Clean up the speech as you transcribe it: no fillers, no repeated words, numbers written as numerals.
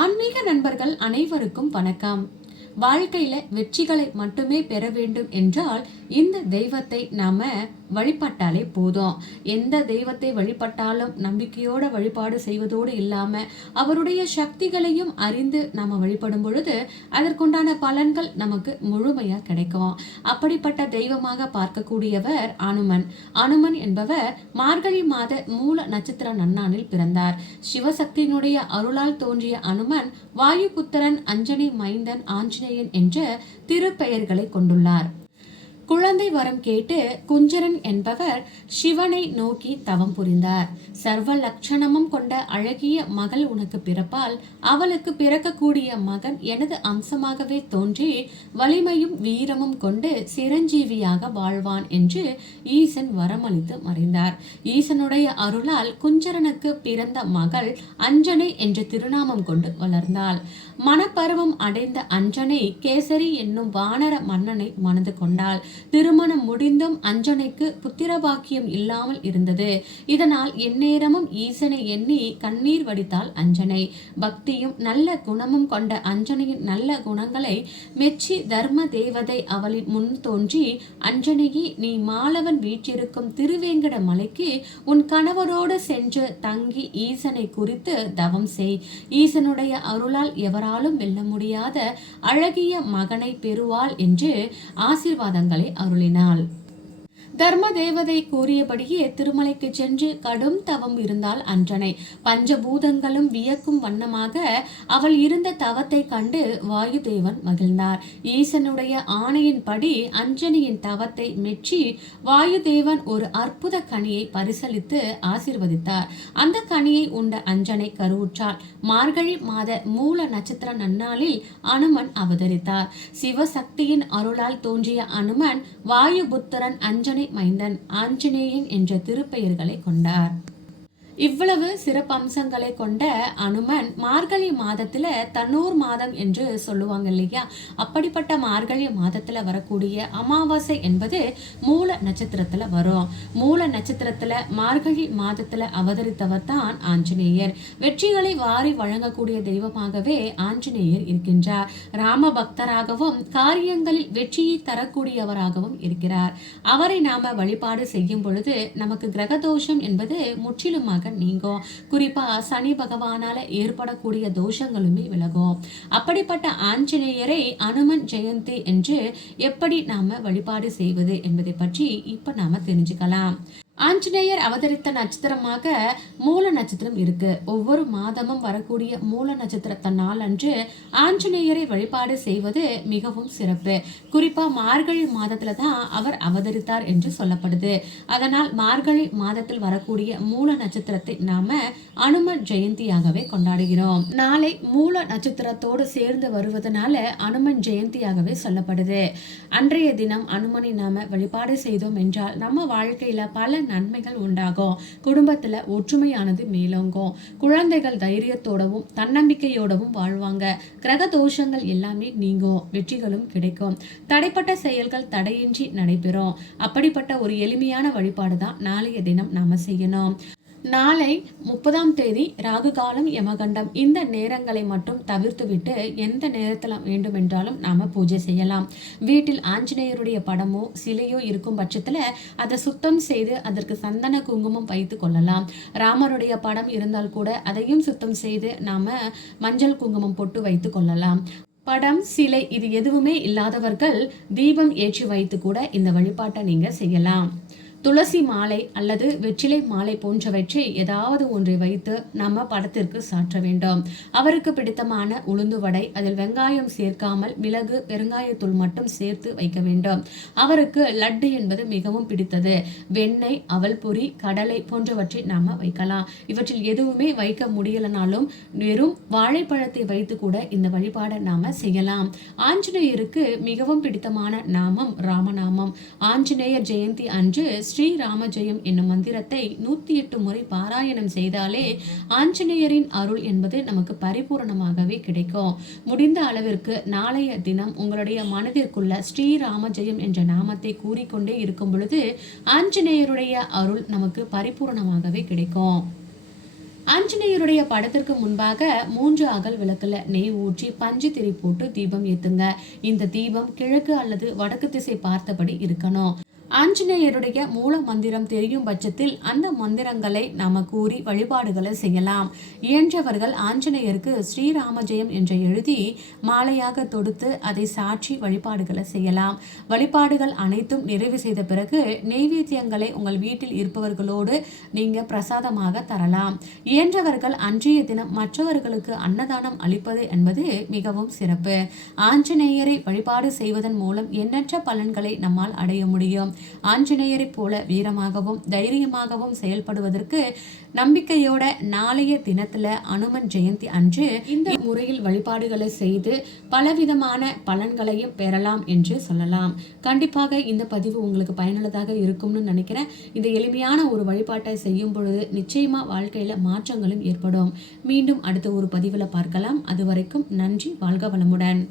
ஆன்மீக நண்பர்கள் அனைவருக்கும் வணக்கம். வாழ்க்கையில வெற்றிகளை மட்டுமே பெற வேண்டும் என்றால் இந்த தெய்வத்தை நாம வழிபட்டாலே போதும். எந்த தெய்வத்தை வழிபட்டாலும் நம்பிக்கையோட வழிபாடு செய்வதோடு இல்லாம அவருடைய சக்திகளையும் அறிந்து நாம வழிபடும் பொழுது அதற்குண்டான பலன்கள் நமக்கு முழுமையா கிடைக்கும். அப்படிப்பட்ட தெய்வமாக பார்க்கக்கூடியவர் அனுமன். அனுமன் என்பவர் மார்கழி மாத மூல நட்சத்திர நன்னாளில் பிறந்தார். சிவசக்தியினுடைய அருளால் தோன்றிய அனுமன் வாயுபுத்திரன், அஞ்சனை மைந்தன், ஆஞ்சநேயன் என்ற திருப்பெயர்களை கொண்டுள்ளார். குழந்தை வரம் கேட்டு குஞ்சரன் என்பவர் சிவனை நோக்கி தவம் புரிந்தார். சர்வ லட்சணமும் கொண்ட அழகிய மகள் உனக்கு பிறப்பால் அவளுக்கு பிறக்கக்கூடிய மகன் எனது அம்சமாகவே தோன்றி வலிமையும் வீரமும் கொண்டு சிரஞ்சீவியாக வாழ்வான் என்று ஈசன் வரமளித்து மறைந்தார். ஈசனுடைய அருளால் குஞ்சரனுக்கு பிறந்த மகள் அஞ்சனை என்ற திருநாமம் கொண்டு வளர்ந்தாள். மனப்பருவம் அடைந்த அஞ்சனை கேசரி என்னும் வானர மன்னனை மணந்து கொண்டாள். திருமணம் முடிந்தும் அஞ்சனைக்கு புத்திரபாக்கியம் இல்லாமல் இருந்தது. இதனால் எந்நேரமும் ஈசனை எண்ணி கண்ணீர் வடித்தாள் அஞ்சனை. பக்தியும் நல்ல குணமும் கொண்ட அஞ்சனையின் நல்ல குணங்களை மெச்சி தர்ம தேவதை அவளின் முன் தோன்றி, அஞ்சனையே, நீ மாலவன் வீற்றிருக்கும் திருவேங்கட மலைக்கு உன் கணவரோடு சென்று தங்கி ஈசனை குறித்து தவம் செய். ஈசனுடைய அருளால் எவராலும் வெல்ல முடியாத அழகிய மகனை பெறுவாள் என்று ஆசீர்வாதங்களை அருளினாள். தர்ம தேவதை கூறியபடியே திருமலைக்கு சென்று கடும் தவம் இருந்தால் அஞ்சனை. பஞ்சபூதங்களும் வியக்கும் வண்ணமாக அவள் இருந்த தவத்தை கண்டு வாயுதேவன் மகிழ்ந்தார். ஈசனுடைய ஆணையின்படி அஞ்சனியின் தவத்தை மெச்சி வாயுதேவன் ஒரு அற்புத கனியை பரிசளித்து ஆசீர்வதித்தார். அந்த கனியை உண்ட அஞ்சனை கருவுற்றாள். மார்கழி மாத மூல நட்சத்திர நன்னாளில் அனுமன் அவதரித்தார். சிவசக்தியின் அருளால் தோன்றிய அனுமன் வாயுபுத்திரன், அஞ்சனை மைந்தன், ஆஞ்சநேயன் என்ற திருப்பெயர்களை கொண்டார். இவ்வளவு சிறப்பம்சங்களை கொண்ட அனுமன் மார்கழி மாதத்துல தன்னூர் மாதம் என்று சொல்லுவாங்க இல்லையா? அப்படிப்பட்ட மார்கழி மாதத்துல வரக்கூடிய அமாவாசை என்பது மூல நட்சத்திரத்துல வரும். மூல நட்சத்திரத்துல மார்கழி மாதத்துல அவதரித்தவர் தான் ஆஞ்சநேயர். வெற்றிகளை வாரி வழங்கக்கூடிய தெய்வமாகவே ஆஞ்சநேயர் இருக்கின்றார். ராம பக்தராகவும் காரியங்களில் வெற்றியை தரக்கூடியவராகவும் இருக்கிறார். அவரை நாம வழிபாடு செய்யும் பொழுது நமக்கு கிரகதோஷம் என்பது முற்றிலுமாக நீங்கும். குறிப்பா சனி பகவானால ஏற்படக்கூடிய தோஷங்களுமே விலகும். அப்படிப்பட்ட ஆஞ்சநேயரை அனுமன் ஜெயந்தி என்று எப்படி நாம வழிபாடு செய்வது என்பதை பற்றி இப்ப நாம தெரிஞ்சுக்கலாம். ஆஞ்சநேயர் அவதரித்த நட்சத்திரமாக மூல நட்சத்திரம் இருக்கு. ஒவ்வொரு மாதமும் வரக்கூடிய மூல நட்சத்திரத்த நாள் அன்று ஆஞ்சநேயரை வழிபாடு செய்வது மிகவும் சிறப்பு. குறிப்பா மார்கழி மாதத்துல தான் அவர் அவதரித்தார் என்று சொல்லப்படுது. அதனால் மார்கழி மாதத்தில் வரக்கூடிய மூல நட்சத்திரத்தை நாம அனுமன் ஜெயந்தியாகவே கொண்டாடுகிறோம். நாளை மூல நட்சத்திரத்தோடு சேர்ந்து வருவதனால அனுமன் ஜெயந்தியாகவே சொல்லப்படுது. அன்றைய தினம் அனுமனை நாம வழிபாடு செய்தோம் என்றால் நம்ம வாழ்க்கையில பல நன்மைகள் உண்டாகும். குடும்பத்துல ஒற்றுமையானது மேலோங்கும். குழந்தைகள் தைரியத்தோடவும் தன்னம்பிக்கையோடவும் வாழ்வாங்க. கிரக தோஷங்கள் எல்லாமே நீங்கும். வெற்றிகளும் கிடைக்கும். தடைப்பட்ட செயல்கள் தடையின்றி நடைபெறும். அப்படிப்பட்ட ஒரு எளிமையான வழிபாடு தான் நாளைய தினம் நாம செய்யணும். நாளை 30ஆம் தேதி ராகு காலம், யமகண்டம் இந்த நேரங்களை மட்டும் தவிர்த்துவிட்டு எந்த நேரத்தில் வேண்டுமென்றாலும் நாம பூஜை செய்யலாம். வீட்டில் ஆஞ்சநேயருடைய படமோ சிலையோ இருக்கும் பட்சத்துல அதை சுத்தம் செய்து அதற்கு சந்தன குங்குமம் வைத்து கொள்ளலாம். ராமருடைய படம் இருந்தால் கூட அதையும் சுத்தம் செய்து நாம மஞ்சள் குங்குமம் போட்டு வைத்து கொள்ளலாம். படம், சிலை இது எதுவுமே இல்லாதவர்கள் தீபம் ஏற்றி வைத்து கூட இந்த வழிபாட்டை நீங்க செய்யலாம். துளசி மாலை அல்லது வெற்றிலை மாலை போன்றவற்றை ஏதாவது ஒன்றை வைத்து நம்ம படத்திற்கு சாற்ற வேண்டும். அவருக்கு பிடித்தமான உளுந்து வடை, அதில் வெங்காயம் சேர்க்காமல் மிளகு, பெருங்காயத்தூள் மட்டும் சேர்த்து வைக்க வேண்டும். அவருக்கு லட்டு என்பது மிகவும் பிடித்தது. வெண்ணெய், அவல் பொரி, கடலை போன்றவற்றை நாம வைக்கலாம். இவற்றில் எதுவுமே வைக்க முடியலனாலும் வெறும் வாழைப்பழத்தை வைத்து கூட இந்த வழிபாடை நாம செய்யலாம். ஆஞ்சநேயருக்கு மிகவும் பிடித்தமான நாமம் ராமநாமம். ஆஞ்சநேயர் ஜெயந்தி அன்று ஸ்ரீராம ஜெயம் என்னும் மந்திரத்தை 108 முறை பாராயணம் செய்தாலே ஆஞ்சநேயரின் அருள் என்பது நமக்கு பரிபூரணமாகவே கிடைக்கும். முடிந்த அளவிற்கு நாளைய தினம் உங்களுடைய மனதிற்குள்ள ஸ்ரீராம ஜெயம் என்ற நாமத்தை கூறிக்கொண்டே இருக்கும் பொழுது ஆஞ்சநேயருடைய அருள் நமக்கு பரிபூரணமாகவே கிடைக்கும். ஆஞ்சநேயருடைய படத்திற்கு முன்பாக 3 அகல் விளக்குல நெய் ஊற்றி பஞ்சு திரி போட்டு தீபம் ஏத்துங்க. இந்த தீபம் கிழக்கு அல்லது வடக்கு திசை பார்த்தபடி இருக்கணும். ஆஞ்சநேயருடைய மூல மந்திரம் தெரியும் பட்சத்தில் அந்த மந்திரங்களை நாம கூறி வழிபாடுகளை செய்யலாம். இயன்றவர்கள் ஆஞ்சநேயருக்கு ஸ்ரீராம ஜெயம் என்று எழுதி மாலையாக தொடுத்து அதை சாற்றி வழிபாடுகளை செய்யலாம். வழிபாடுகள் அனைத்தும் நிறைவு செய்த பிறகு நெய்வேத்தியங்களை உங்கள் வீட்டில் இருப்பவர்களோடு நீங்க பிரசாதமாக தரலாம். இயன்றவர்கள் அன்றைய தினம் மற்றவர்களுக்கு அன்னதானம் அளிப்பது என்பது மிகவும் சிறப்பு. ஆஞ்சநேயரை வழிபாடு செய்வதன் மூலம் எண்ணற்ற பலன்களை நம்மால் அடைய முடியும். ஆஞ்சநேயரை போல வீரமாகவும் தைரியமாகவும் செயல்படுவதற்கு நம்பிக்கையோட நாளைய தினத்துல அனுமன் ஜெயந்தி அன்று இந்த முறையில் வழிபாடுகளை செய்து பலவிதமான பலன்களையும் பெறலாம் என்று சொல்லலாம். கண்டிப்பாக இந்த பதிவு உங்களுக்கு பயனுள்ளதாக இருக்கும்னு நினைக்கிறேன். இந்த எளிமையான ஒரு வழிபாட்டை செய்யும் பொழுது நிச்சயமா வாழ்க்கையில மாற்றங்களும் ஏற்படும். மீண்டும் அடுத்த ஒரு பதிவுல பார்க்கலாம். அது வரைக்கும் நன்றி. வாழ்க வளமுடன்.